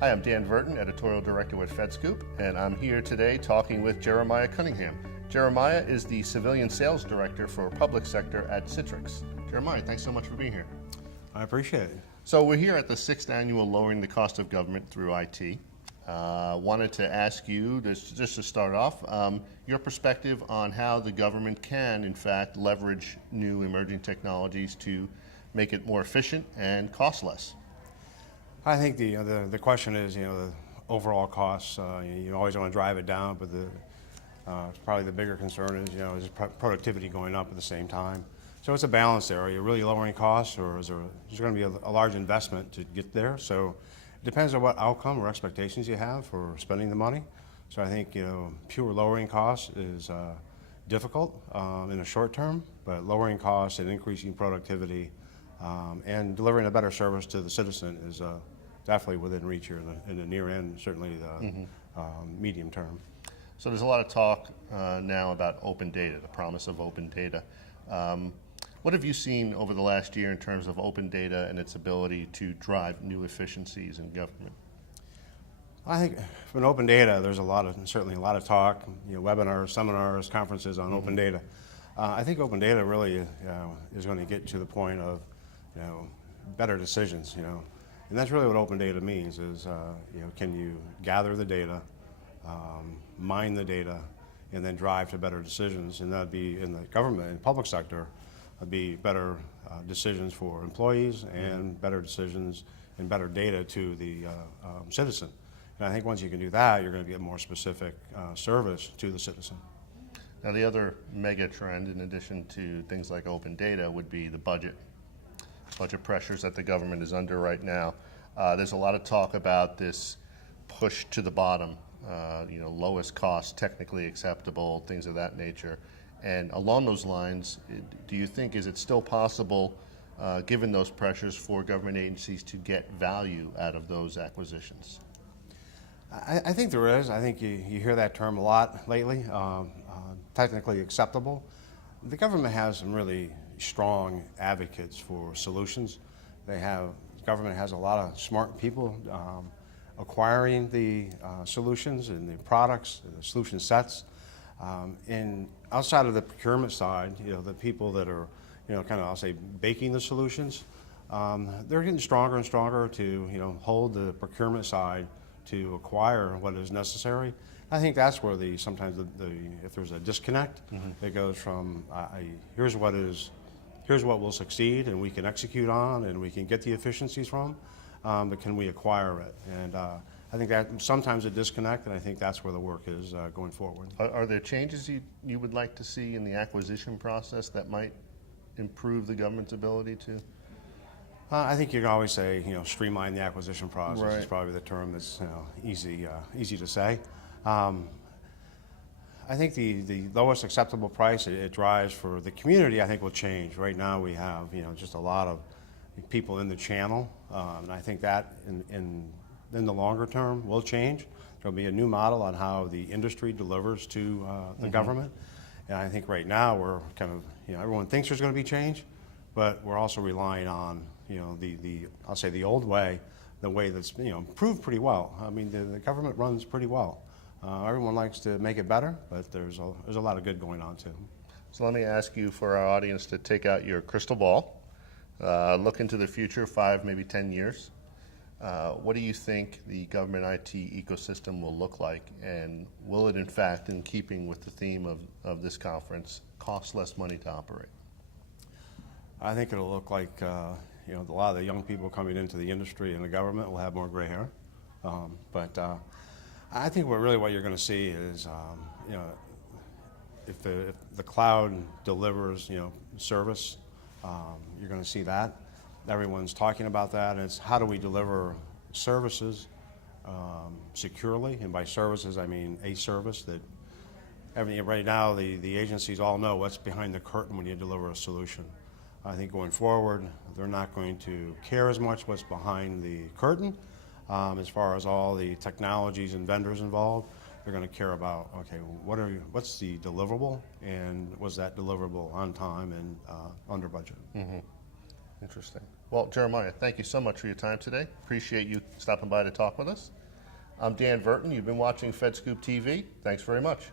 Hi, I'm Dan Verton, Editorial Director with FedScoop, and I'm here today talking with Jeremiah Cunningham. Jeremiah is the Civilian Sales Director for Public Sector at Citrix. Jeremiah, thanks so much for being here. I appreciate it. So we're here at the 6th Annual Lowering the Cost of Government Through IT. Wanted to ask you, just to start off, your perspective on how the government can, in fact, leverage new emerging technologies to make it more efficient and cost less. I think the question is, the overall costs. You always want to drive it down, but probably the bigger concern is productivity going up at the same time. So it's a balance there. Are you really lowering costs, or is there going to be a large investment to get there? So it depends on what outcome or expectations you have for spending the money. So I think pure lowering costs is difficult in the short term, but lowering costs and increasing productivity and delivering a better service to the citizen is definitely within reach here in the near end, certainly the medium term. So there's a lot of talk now about open data, the promise of open data. What have you seen over the last year in terms of open data and its ability to drive new efficiencies in government? I think in open data, there's certainly a lot of talk, webinars, seminars, conferences on open data. I think open data really is going to get to the point of better decisions, and that's really what open data means is, can you gather the data, mine the data, and then drive to better decisions, and that'd be in the government and public sector, would be better decisions for employees and better decisions and better data to the citizen. And I think once you can do that, you're going to get more specific service to the citizen. Now the other mega trend, in addition to things like open data, would be the budget pressures that the government is under right now. There's a lot of talk about this push to the bottom, lowest cost, technically acceptable, things of that nature. And along those lines, do you think, is it still possible, given those pressures, for government agencies to get value out of those acquisitions? I think there is. I think you hear that term a lot lately, technically acceptable. The government has some really strong advocates for solutions. Government has a lot of smart people acquiring the solutions and the products, and the solution sets. And outside of the procurement side, the people that are, I'll say, baking the solutions, they're getting stronger and stronger to, hold the procurement side to acquire what is necessary. I think that's where sometimes if there's a disconnect, it goes from here's what will succeed and we can execute on and we can get the efficiencies from, but can we acquire it? And I think that sometimes a disconnect, and I think that's where the work is going forward. Are there changes you would like to see in the acquisition process that might improve the government's ability to? I think you can always say, streamline the acquisition process. Right. Is probably the term that's easy to say. I think the lowest acceptable price it drives for the community, I think, will change. Right now we have just a lot of people in the channel, and I think that in the longer term will change. There'll be a new model on how the industry delivers to the government, and I think right now we're kind of everyone thinks there's going to be change, but we're also relying on I'll say the old way, the way that's proved pretty well. I mean the government runs pretty well. Everyone likes to make it better, but there's a lot of good going on too. So let me ask you, for our audience, to take out your crystal ball, look into the future, 5, maybe 10 years. What do you think the government IT ecosystem will look like, and will it, in fact, in keeping with the theme of this conference, cost less money to operate? I think it'll look like a lot of the young people coming into the industry and the government will have more gray hair, but I think what you're going to see is if the cloud delivers service, you're going to see that. Everyone's talking about that. It's how do we deliver services securely, and by services I mean a service that right now the agencies all know what's behind the curtain when you deliver a solution. I think going forward they're not going to care as much what's behind the curtain as far as all the technologies and vendors involved. They're going to care about, okay, what's the deliverable, and was that deliverable on time and under budget? Interesting. Well, Jeremiah, thank you so much for your time today. Appreciate you stopping by to talk with us. I'm Dan Verton. You've been watching FedScoop TV. Thanks very much.